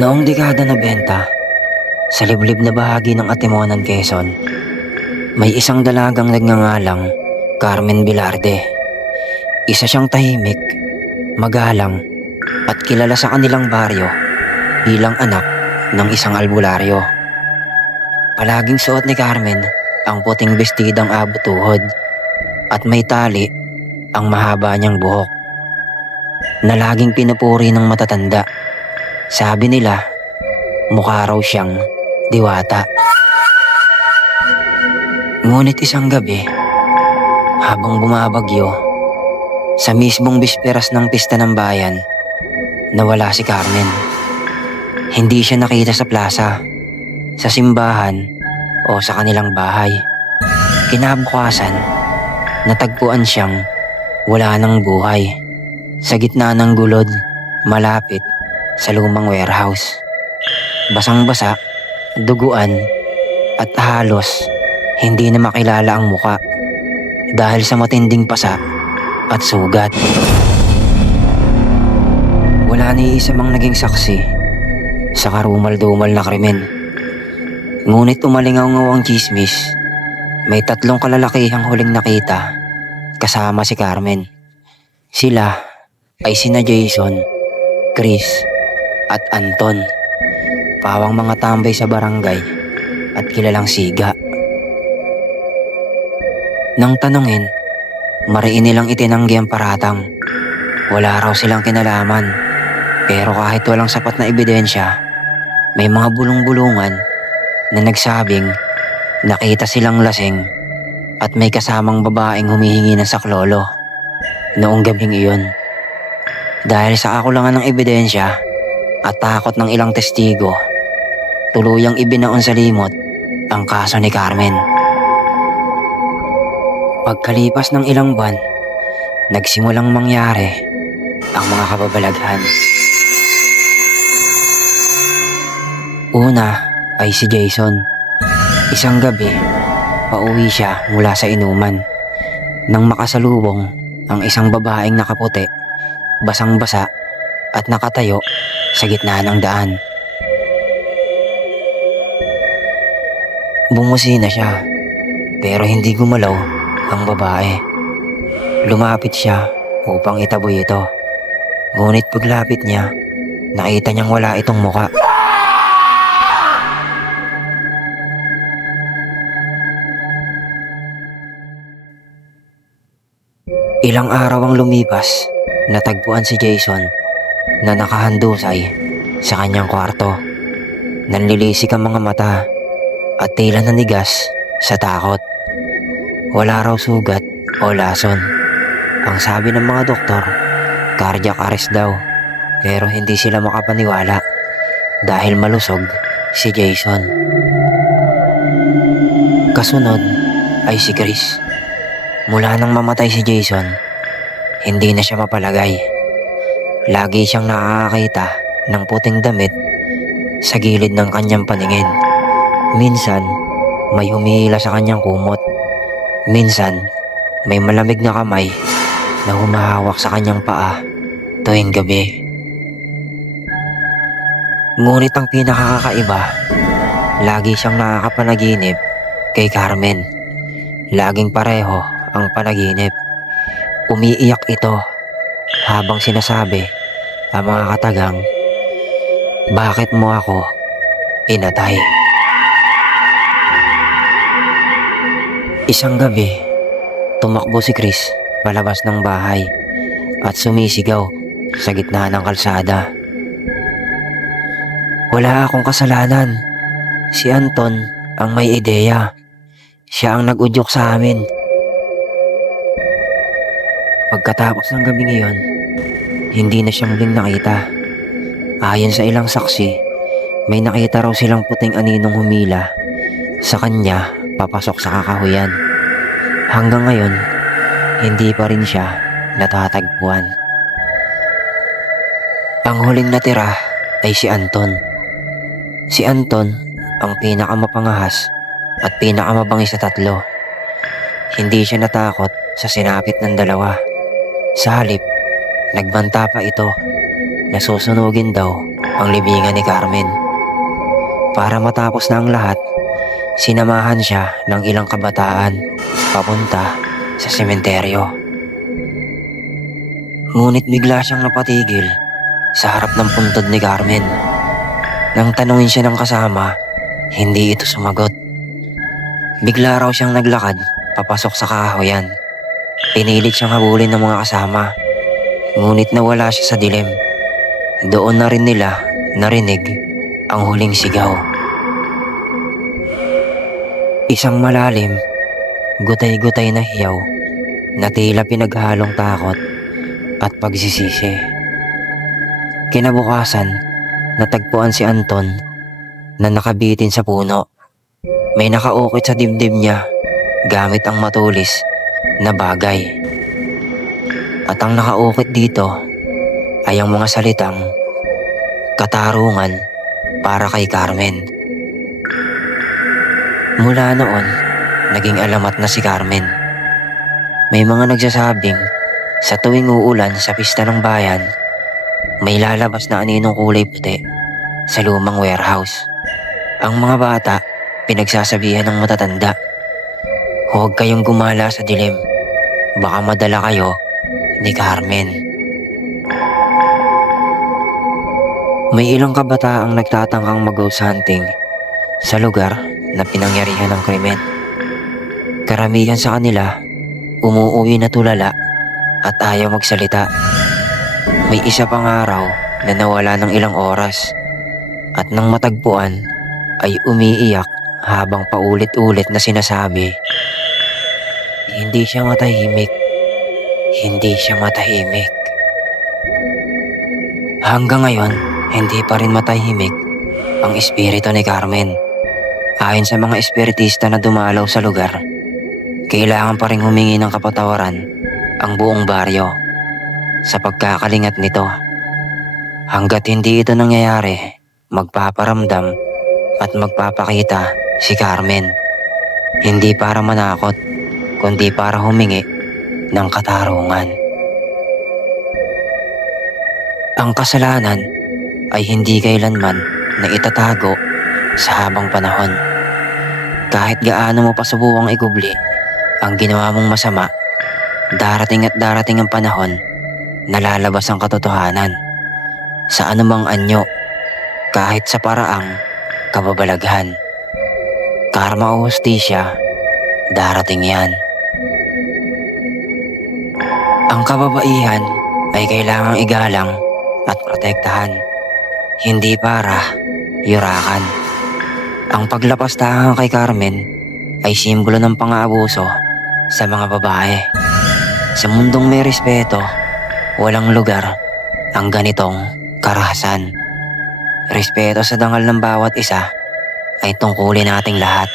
Noong dekada 90, sa liblib na bahagi ng Atimonan, Quezon, may isang dalagang nagngangalang Carmen Bilarde. Isa siyang tahimik, magalang, at kilala sa kanilang baryo bilang anak ng isang albularyo. Palaging suot ni Carmen ang puting bestidang abot tuhod at may tali ang mahaba niyang buhok na laging pinupuri ng matatanda. Sabi nila, mukha raw siyang diwata. Ngunit isang gabi, habang bumabagyo, sa mismong bisperas ng pista ng bayan, nawala si Carmen. Hindi siya nakita sa plaza, sa simbahan o sa kanilang bahay. Kinabukasan, natagpuan siyang wala ng buhay. Sa gitna ng gulod, malapit sa lumang warehouse. Basang-basa, duguan, at halos hindi na makilala ang muka dahil sa matinding pasa at sugat. Wala ni isa mang naging saksi sa karumal-dumal na krimen. Ngunit umalingaw ang chismis, may tatlong kalalakihang huling nakita kasama si Carmen. Sila ay sina Jason, Chris, at Anton. Pawang mga tambay sa barangay at kilalang siga. Nang tanungin, mariin nilang itinanggi ang paratang. Wala raw silang kinalaman. Pero kahit walang sapat na ebidensya, may mga bulong-bulungan na nagsabing nakita silang lasing at may kasamang babaeng humihingi ng saklolo noong gabing iyon. Dahil sa kakulangan ng ebidensya at takot ng ilang testigo, tuluyang ibinaon sa limot ang kaso ni Carmen. Pagkalipas ng ilang buwan, nagsimulang mangyari ang mga kababalaghan. Una ay si Jason. Isang gabi, pauwi siya mula sa inuman nang makasalubong ang isang babaeng nakaputi basang-basa at nakatayo sa gitna ng daan. Bumusi na siya pero hindi gumalaw ang babae. Lumapit siya upang itaboy ito. Ngunit paglapit niya, nakita niyang wala itong muka. Ilang araw ang lumipas, natagpuan si Jason na nakahandusay sa kanyang kwarto. Nanlilisik ang mga mata at tila nanigas sa takot. Wala raw sugat o lason. Ang sabi ng mga doktor, cardiac arrest daw. Pero hindi sila makapaniwala dahil malusog si Jason. Kasunod ay si Chris. Mula nang mamatay si Jason, hindi na siya mapalagay. Lagi siyang nakakakita ng puting damit sa gilid ng kanyang paningin. Minsan, may humihila sa kanyang kumot. Minsan, may malamig na kamay na humahawak sa kanyang paa tuwing gabi. Ngunit ang pinakakaiba, lagi siyang nakakapanaginip kay Carmen. Laging pareho ang panaginip. Umiiyak ito habang sinasabi ang mga katagang, Bakit mo ako inatay? Isang gabi, tumakbo si Chris palabas ng bahay at sumisigaw sa gitna ng kalsada. Wala akong kasalanan. Si Anton ang may ideya. Siya ang nag-udyok sa amin. Pagkatapos ng gabi ngayon, hindi na siya muling nakita. Ayon sa ilang saksi, may nakita raw silang puting aninong humila sa kanya papasok sa kakahuyan. Hanggang ngayon, hindi pa rin siya natatagpuan. Ang huling natira ay si Anton. Si Anton ang pinakamapangahas at pinakamabangis sa tatlo. Hindi siya natakot sa sinapit ng dalawa. Sa halip, nagbanta pa ito na susunugin daw ang libingan ni Carmen. Para matapos na ang lahat, sinamahan siya ng ilang kabataan papunta sa sementeryo. Ngunit bigla siyang napatigil sa harap ng puntod ni Carmen. Nang tanungin siya ng kasama, hindi ito sumagot. Bigla raw siyang naglakad papasok sa kahoyan. Pinilit siyang habulin ng mga kasama. Ngunit nawala siya sa dilim. Doon na rin nila narinig ang huling sigaw. Isang malalim, gutay-gutay na hiyaw na tila pinaghalong takot at pagsisisi. Kinabukasan, natagpuan si Anton na nakabitin sa puno. May nakaukit sa dibdib niya gamit ang matulis na bagay. At ang nakaukit dito ay ang mga salitang katarungan para kay Carmen. Mula noon, naging alamat na si Carmen. May mga nagsasabing sa tuwing uulan sa pista ng bayan, may lalabas na aninong kulay puti sa lumang warehouse. Ang mga bata, pinagsasabihan ng matatanda. Huwag kayong gumala sa dilim. Baka madala kayo ni Carmen. May ilang kabataang nagtatangkang mag-ghost hunting sa lugar na pinangyarihan ng krimen. Karamihan sa kanila, umuuwi na tulala at ayaw magsalita. May isa pang araw na nawala ng ilang oras at nang matagpuan ay umiiyak habang paulit-ulit na sinasabi, Hindi siya matahimik. Hindi siya matahimik. Hanggang ngayon, hindi pa rin matahimik ang espiritu ni Carmen. Ayon sa mga espiritista na dumalaw sa lugar, kailangan pa rin humingi ng kapatawaran ang buong baryo sa pagkakalingat nito. Hanggat hindi ito nangyayari, magpaparamdam at magpapakita si Carmen. Hindi para manakot, kundi para humingi ng katarungan. Ang kasalanan ay hindi kailanman na itatago sa habang panahon. Kahit gaano mo pa subukang igubli ang ginawa mong masama, darating at darating ang panahon na lalabas ang katotohanan sa anumang anyo kahit sa paraang kababalaghan. Karma o hustisya, darating yan. Ang kababaihan ay kailangang igalang at protektahan, hindi para yurakan. Ang paglapastahan kay Carmen ay simbolo ng pang-aabuso sa mga babae. Sa mundong may respeto, walang lugar ang ganitong karahasan. Respeto sa dangal ng bawat isa ay tungkulin nating lahat.